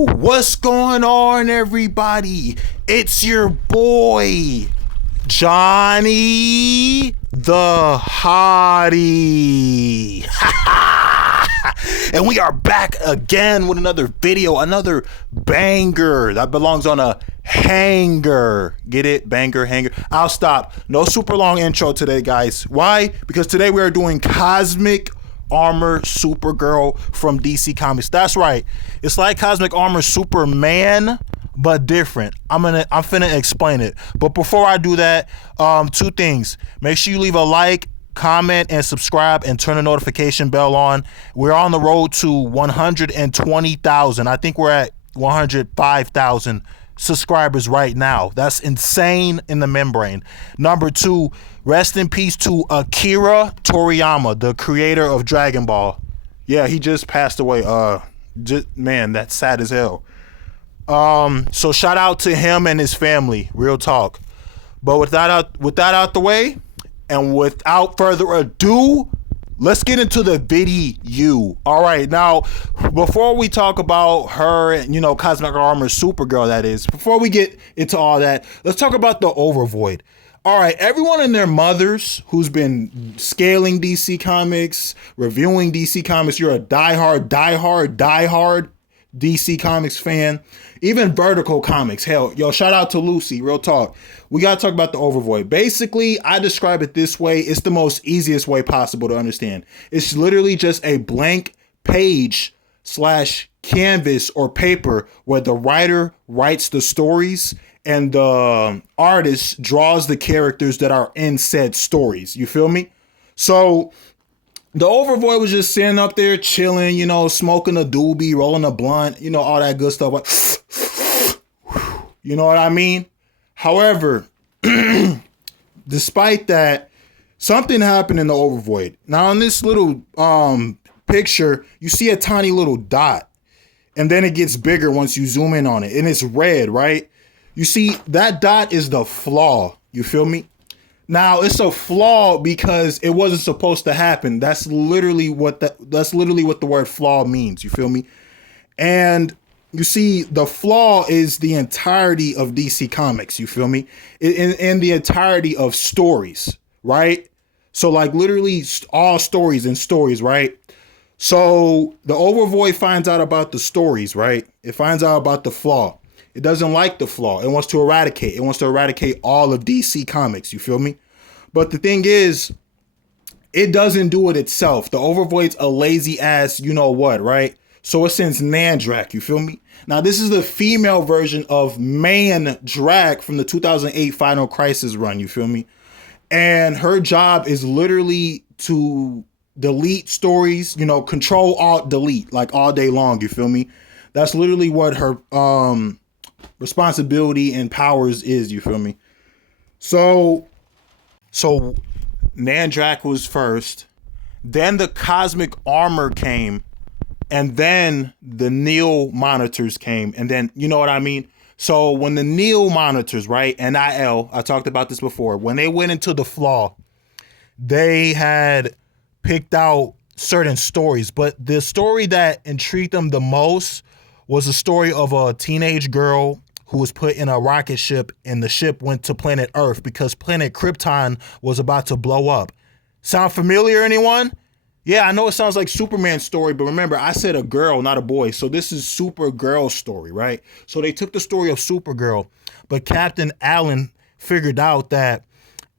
What's going on, everybody? It's your boy, Johnny the Hottie. And we are back again with another video, another banger that belongs on a hanger. Get it? Banger, hanger. I'll stop. No super long intro today, guys. Why? Because today we are doing Cosmic Armor Supergirl from DC Comics. That's right. It's like Cosmic Armor Superman, but different. I'm finna explain it. But before I do that, two things. Make sure you leave a like, comment, and subscribe, and turn the notification bell on. We're on the road to 120,000. I think we're at 105,000 subscribers right now. That's insane in the membrane. Number two, rest in peace to Akira Toriyama, the creator of Dragon Ball. Yeah, he just passed away. Man, that's sad as hell. So shout out to him and his family. Real talk. But with that out the way, and without further ado, let's get into the video. All right, now, before we talk about her and, Cosmic Armor Supergirl, that is, before we get into all that, let's talk about the Overvoid. All right, everyone and their mothers who's been scaling DC Comics, reviewing DC Comics, you're a diehard DC Comics fan, even Vertical Comics. Hell, yo, shout out to Lucy, real talk. We got to talk about the Overvoid. Basically, I describe it this way. It's the most easiest way possible to understand. It's literally just a blank page / canvas or paper where the writer writes the stories and the artist draws the characters that are in said stories. You feel me? So the Overvoid was just sitting up there chilling, smoking a doobie, rolling a blunt, all that good stuff. Like, you know what I mean? However, despite that, something happened in the Overvoid. Now, in this little picture, you see a tiny little dot, and then it gets bigger once you zoom in on it, and it's red, right? You see, that dot is the flaw. You feel me? Now, it's a flaw because it wasn't supposed to happen. That's literally what the word flaw means. You feel me? And you see, the flaw is the entirety of DC Comics. You feel me? In the entirety of stories, right? So, like, literally all stories and stories, right? So the Overvoid finds out about the stories, right? It finds out about the flaw. It doesn't like the flaw. It wants to eradicate. It wants to eradicate all of DC Comics. You feel me? But the thing is, it doesn't do it itself. The Overvoid's a lazy ass, you know what, right? So it sends Nandrak. You feel me? Now, this is the female version of Mandrak from the 2008 Final Crisis run. You feel me? And her job is literally to delete stories, control, alt, delete, like all day long. You feel me? That's literally what her responsibility and powers is. You feel me? So Nandrak was first, then the Cosmic Armor came, and then the Neo monitors came, and then, you know what I mean? So when the Neo monitors, right, NIL, I talked about this before, when they went into the flaw, they had picked out certain stories, but the story that intrigued them the most was the story of a teenage girl who was put in a rocket ship, and the ship went to planet Earth because planet Krypton was about to blow up. Sound familiar, anyone? Yeah, I know it sounds like Superman's story, but remember, I said a girl, not a boy. So this is Supergirl's story, right? So they took the story of Supergirl, but Captain Allen figured out that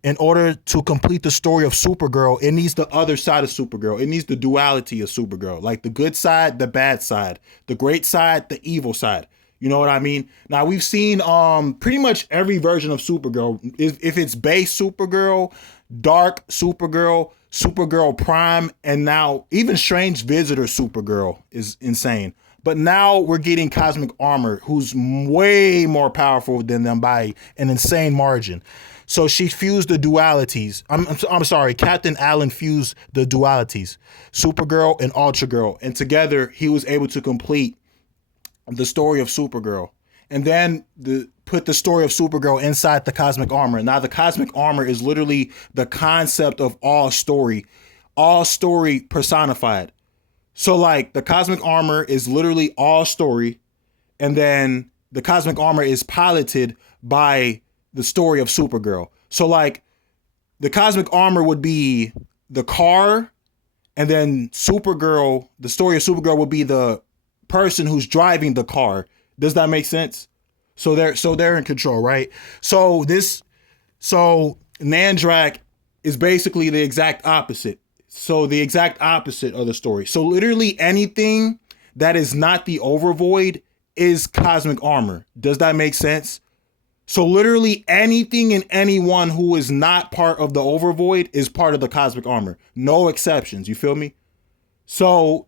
in order to complete the story of Supergirl, it needs the other side of Supergirl. It needs the duality of Supergirl, like the good side, the bad side, the great side, the evil side. You know what I mean? Now, we've seen pretty much every version of Supergirl. If it's base Supergirl, Dark Supergirl, Supergirl Prime, and now even Strange Visitor Supergirl is insane. But now we're getting Cosmic Armor, who's way more powerful than them by an insane margin. So she fused the dualities. I'm sorry, Captain Allen fused the dualities, Supergirl and Ultra Girl, and together he was able to complete the story of Supergirl. And then put the story of Supergirl inside the Cosmic Armor. Now, the Cosmic Armor is literally the concept of all story personified. So, like, the Cosmic Armor is literally all story, and then the Cosmic Armor is piloted by the story of Supergirl. So like the Cosmic Armor would be the car, and then Supergirl, the story of Supergirl would be the person who's driving the car. Does that make sense? So they're in control, right? So Nandrak is basically the exact opposite. So the exact opposite of the story. So literally anything that is not the Overvoid is Cosmic Armor. Does that make sense? So literally anything and anyone who is not part of the Overvoid is part of the Cosmic Armor. No exceptions. You feel me? So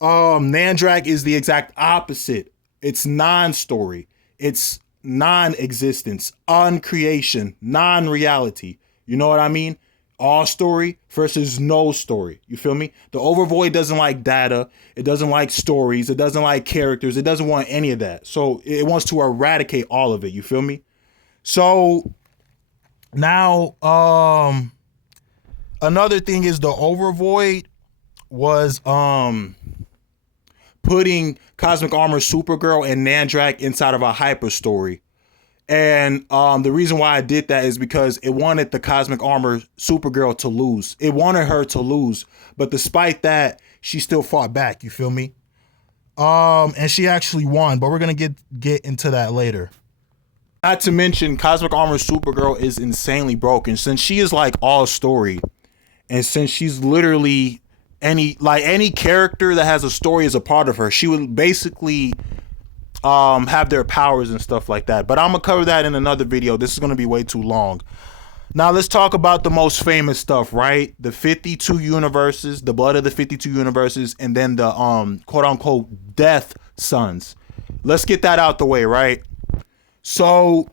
Nandrak is the exact opposite. It's non-story. It's non-existence, uncreation, non-reality. You know what I mean? All story versus no story. You feel me? The Overvoid doesn't like data. It doesn't like stories. It doesn't like characters. It doesn't want any of that. So it wants to eradicate all of it. You feel me? So now another thing is the Overvoid was putting Cosmic Armor Supergirl and Nandrak inside of a hyper story. And the reason why I did that is because it wanted the Cosmic Armor Supergirl to lose. It wanted her to lose. But despite that, she still fought back. You feel me? And she actually won. But we're going to get into that later. Not to mention, Cosmic Armor Supergirl is insanely broken. Since she is like all story. And since she's literally any character that has a story is a part of her, she would basically have their powers and stuff like that. But I'm gonna cover that in another video. This is gonna be way too long. Now let's talk about the most famous stuff, right? The 52 universes, the blood of the 52 universes, and then the quote unquote death sons. Let's get that out the way, right? So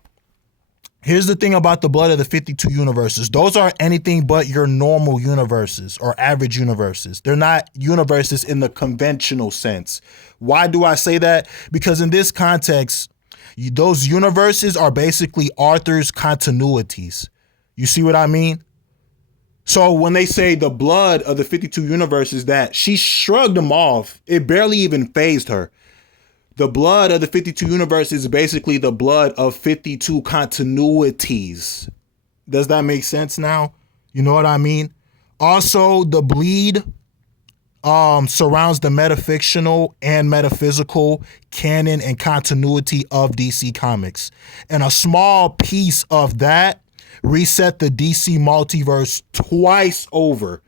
here's the thing about the blood of the 52 universes. Those are anything but your normal universes or average universes. They're not universes in the conventional sense. Why do I say that? Because in this context, those universes are basically Arthur's continuities. You see what I mean? So when they say the blood of the 52 universes, that she shrugged them off. It barely even fazed her. The blood of the 52 universes is basically the blood of 52 continuities. Does that make sense now? You know what I mean? Also, the bleed surrounds the metafictional and metaphysical canon and continuity of DC Comics. And a small piece of that reset the DC multiverse twice over.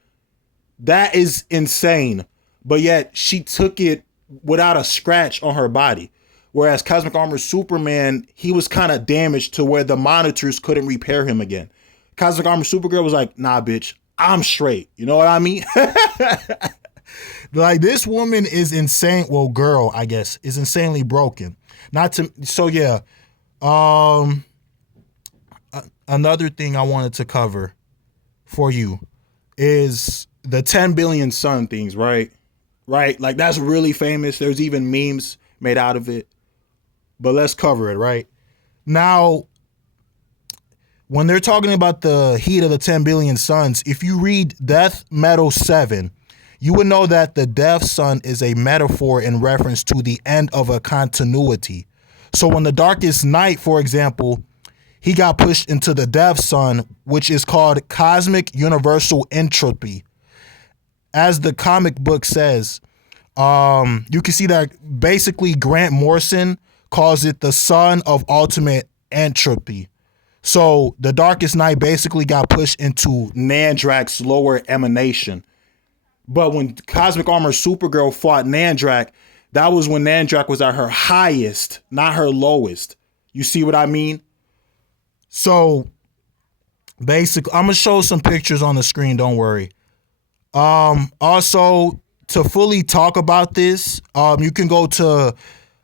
That is insane. But yet she took it without a scratch on her body. Whereas Cosmic Armor Superman, he was kind of damaged to where the monitors couldn't repair him again. Cosmic Armor Supergirl was like, nah, bitch, I'm straight. You know what I mean? Like, this woman is insane. Well, girl, I guess, is insanely broken. So yeah. Another thing I wanted to cover for you is the 10 billion sun things, right? Right? Like, that's really famous. There's even memes made out of it. But let's cover it, right? Now, when they're talking about the heat of the 10 billion suns, if you read Death Metal 7, you would know that the Death Sun is a metaphor in reference to the end of a continuity. So when the Darkest Night, for example, he got pushed into the Death Sun, which is called Cosmic Universal Entropy. As the comic book says, you can see that basically Grant Morrison calls it the Sun of Ultimate Entropy. So the Darkest Night basically got pushed into Nandrak's lower emanation. But when Cosmic Armor Supergirl fought Nandrak, that was when Nandrak was at her highest, not her lowest. You see what I mean? So basically, I'm going to show some pictures on the screen. Don't worry. Also, to fully talk about this, you can go to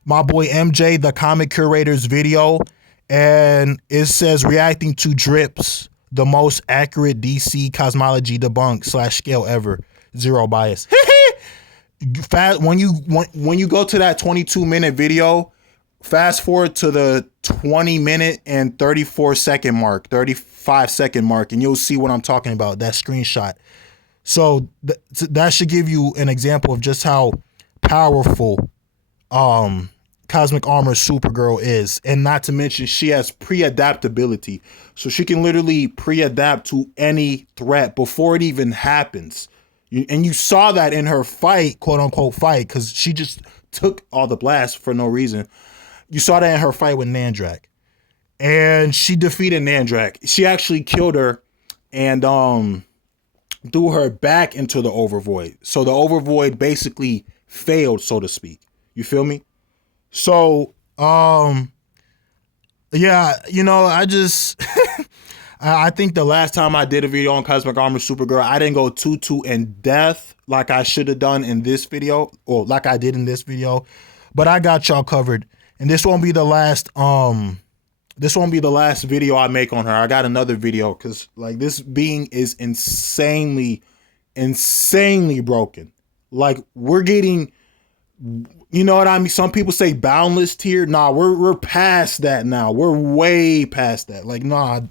my boy MJ, the comic curator's video, and it says reacting to drips, the most accurate DC cosmology debunk / scale ever, zero bias. Fast when you go to that 22-minute video, fast forward to the 20-minute and 35-second mark, and you'll see what I'm talking about. That screenshot. So that should give you an example of just how powerful Cosmic Armor Supergirl is. And not to mention, she has pre-adaptability. So she can literally pre-adapt to any threat before it even happens. And you saw that in her fight, quote unquote fight, because she just took all the blasts for no reason. You saw that in her fight with Nandrak. And she defeated Nandrak. She actually killed her and threw her back into the Overvoid. So the Overvoid basically failed, so to speak. You feel me? So, yeah, you know, I just, I think the last time I did a video on Cosmic Armor Supergirl, I didn't go too in depth like I should have done in this video, or like I did in this video, but I got y'all covered. And this won't be the last, video I make on her. I got another video because like this being is insanely broken. Like we're getting, you know what I mean? Some people say boundless tier. Nah, we're past that now. We're way past that. Like, nah.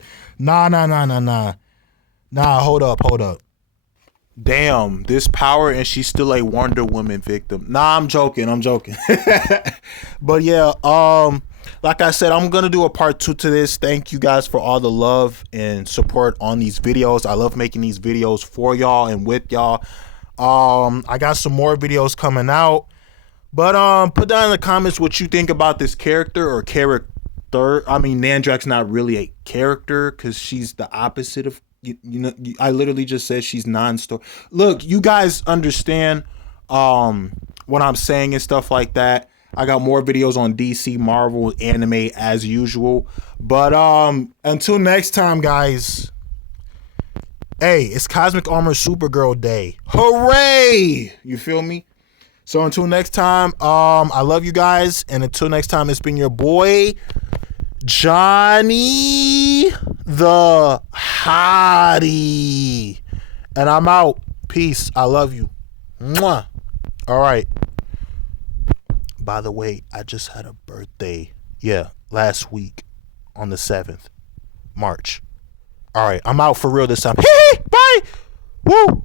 Hold up. Damn, this power and she's still a Wonder Woman victim. Nah, I'm joking. But yeah, like I said, I'm gonna do a part 2 to this. Thank you guys for all the love and support on these videos. I love making these videos for y'all and with y'all. I got some more videos coming out. But put down in the comments what you think about this character or character. I mean, Nandrak's not really a character because she's the opposite of, you know, I literally just said she's non-story. Look, you guys understand what I'm saying and stuff like that. I got more videos on DC, Marvel, anime as usual. But until next time, guys. Hey, it's Cosmic Armor Supergirl Day. Hooray! You feel me? So until next time, I love you guys. And until next time, it's been your boy, Johnny the Hottie. And I'm out. Peace. I love you. Mwah. All right. By the way, I just had a birthday. Yeah, last week on the 7th, March. All right, I'm out for real this time. Hey, bye. Woo.